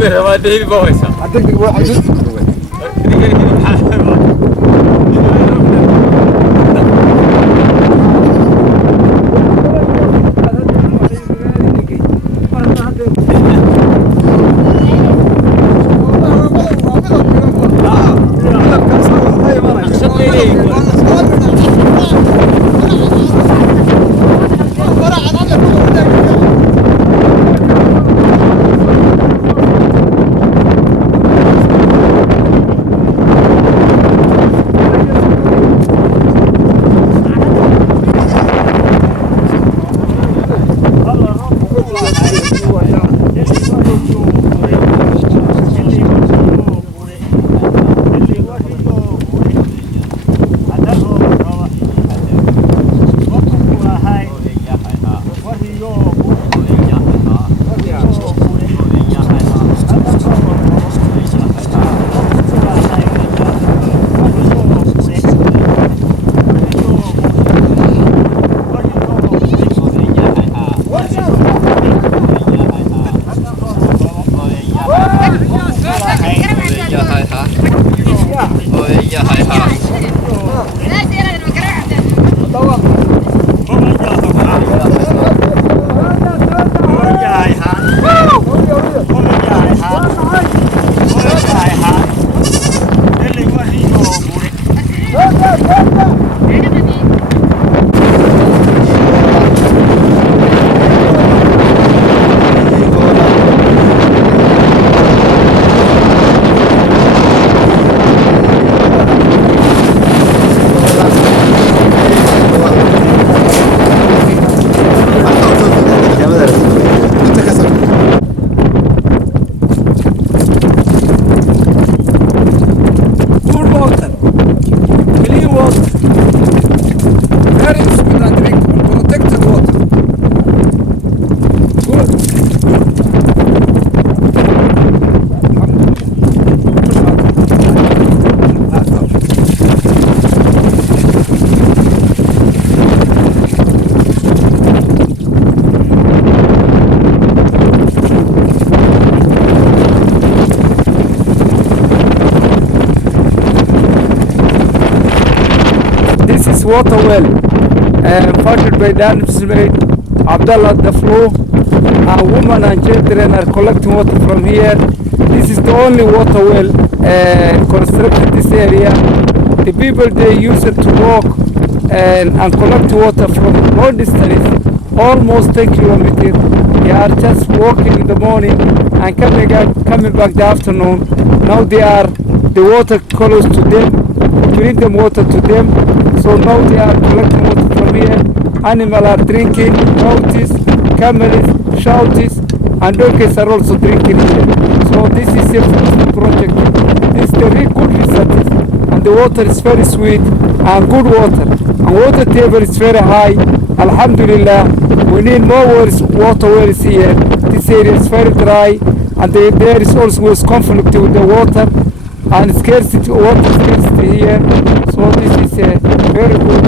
بيرة ما دهي بويسة عندك واحد water well funded by Dan Smith, Abdullah the flow. Women and children are collecting water from here. This is the only water well constructed in this area. The people they use it to walk and collect water from long distance, almost 10 kilometers. They are just walking in the morning and coming back the afternoon. Now they are the water close to them, bring them water to them. So now they are collecting water from here. Animals are drinking, goats, camels, shouts, and donkeys are also drinking here. So this is a first project. This is very good research, and the water is very sweet and good water. And water table is very high. Alhamdulillah, we need more water wells here. This area is very dry, and there is also conflict with the water and scarcity, water scarcity here. So this is a very good